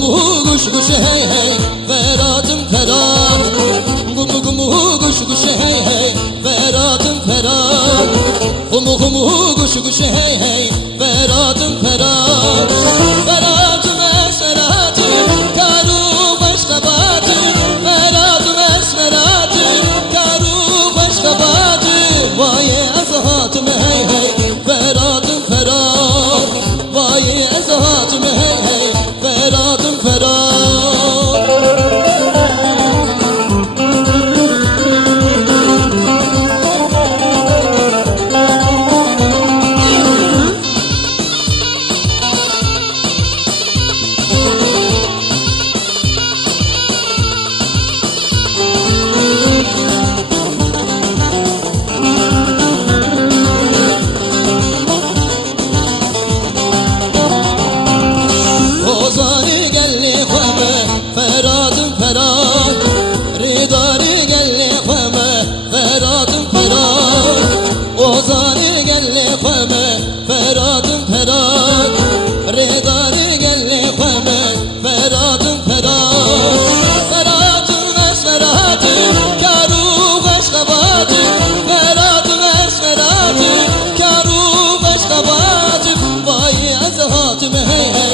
gumu kuş kuş hey hey Ferhat'ım Ferhat. Gumu gumu kuş kuş hey hey Ferhat'ım Ferhat. Gumu gumu kuş kuş hey hey Ferhat'ım Ferhat. Ferhat'ım esmeratım karu başka batım. Ferhat'ım esmeratım karu başka batım. Vay ezahatım hey hey Ferhat'ım Ferhat. Vay ezahatım hey hey Ferhat'ım Ferhat. Ozanı gelli khame Ferhat'ım Ferhat. Ridarı gelli khame Ferhat'ım Ferhat. Ozanı gelli khame Ferhat'ım Ferhat. Ridarı gelli khame Ferhat'ım Ferhat. Ferhat'ım esmeratım karu başka batım. Ferhat'ım esmeratım karu başka batım. Vay ezahatım hey hey